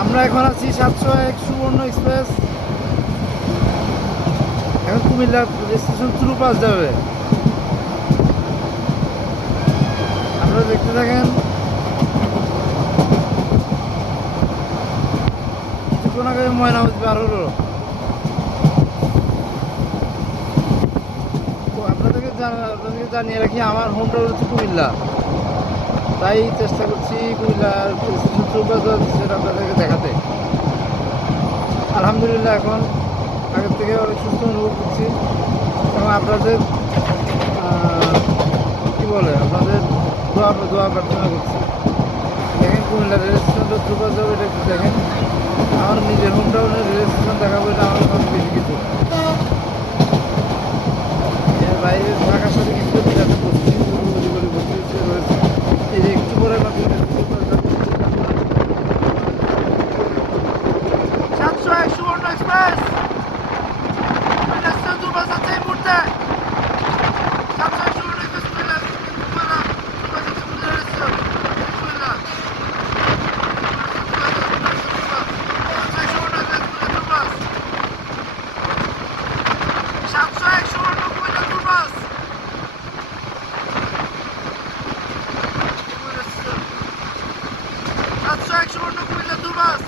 আমরা এখন আছি 701 সুবর্ণ এক্সপ্রেস। এখন কুমিল্লা স্টেশন থ্রু পাস যাবে। আপনারা দেখতে থাকেন। কিছুক্ষণ আগে ময়নামতি পার হলো। আপনাদেরকে জানিয়ে রাখি, আমার হোম টাউন হচ্ছে কুমিল্লা। তাই চেষ্টা করছি কুমিল্লার স্টেশন থ্রু পাস সেটা আপনাদেরকে দেখাতে। আলহামদুলিল্লাহ এখন আগের থেকে অনেক সুস্থ অনুভব করছি এবং আপনাদের কী বলে আপনাদের দোয়া প্রার্থনা করছি। দেখেন কুমিল্লা রেল স্টেশনটা থ্রুপাস যাবে, এটা একটু দেখেন। আমার নিজের হোম টাউনের রেল স্টেশন দেখাবো, এটা আমার অনেক বেশি কিছু। এর বাইরে ঢাকার সাথে কিছু যাতে বস্তি বস্তি রয়েছে। এই যে একটু পরে আমার 701 সুবর্ণ এক্সপ্রেস দুর্বাস আছে এই মুহূর্তে। 701 সুবর্ণ এক্সপ্রেস কুমিল্লা কুমিল্লা 701 সুবর্ণ কুমিল্লা দুর্বাস। 701 সুবর্ণ কুমিল্লা দুর্বাস।